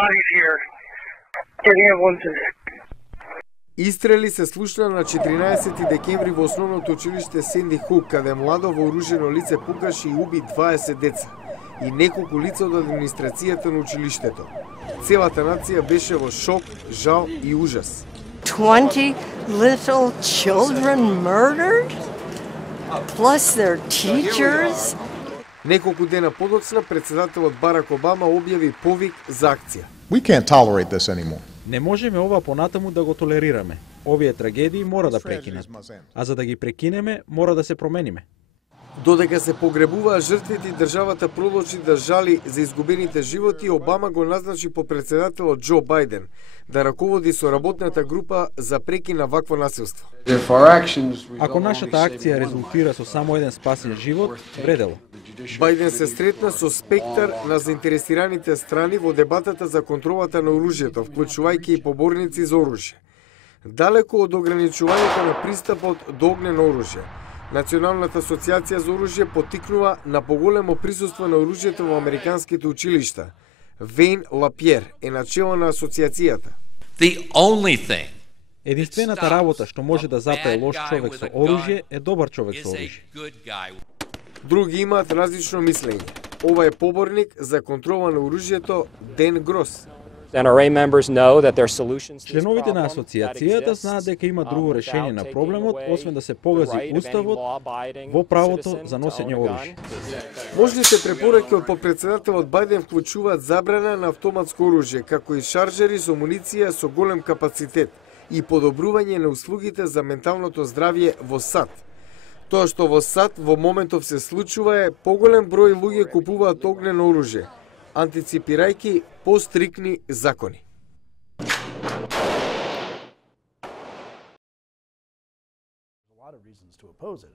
bodies here. Getting everyone to... Истрели се слушна на 14 декември во основното училиште Сенди Хук, каде младо вооружено лице покаши и уби 20 деца и неколку лица од администрацијата на училиштето. Целата нација беше во шок, жал и ужас. 20 little children murdered? Plus their teachers? Неколку дена подоцна, председателот Барак Обама објави повик за акција. We can't tolerate this anymore. Не можеме ова понатаму да го толерираме. Овие трагедии мора да прекинат. А за да ги прекинеме, мора да се промениме. Додека се погребуваа жртвите и државата продолжи да жали за изгубените животи, Обама го назначи по председателот Џо Бајден да раководи со работната група за прекин на вакво насилство. Ако нашата акција резултира со само еден спасен живот, вредело. Бајден се сретна со спектар на заинтересираните страни во дебатата за контролата на оружјето, вклучувајќи и поборници за оружје. Далеко од ограничувањето на пристапот до огнено оружје, Националната асоциација за оружје поттикнува на поголемо присуство на оружјето во американските училишта. Вейн Лапјер е начело на асоциацијата. Единствената работа што може да запре лош човек со оружје е добар човек со оружје. Други имаат различно мислење. Ова е поборник за контрола на оружјето Ден Грос. Членовите на асоциацијата знаат дека има друго решение на проблемот, освен да се погази уставот во правото за носење оружје. Можните препораки од попредседателот Бајден вклучуваат забрана на автоматско оружје, како и шаржери со муниција со голем капацитет и подобрување на услугите за менталното здравје во САД. Тоа што во САД во моментов се случува е поголем број луѓе купуваат огнено оружје, антиципирајќи пострикни закони. A lot of reasons to oppose it.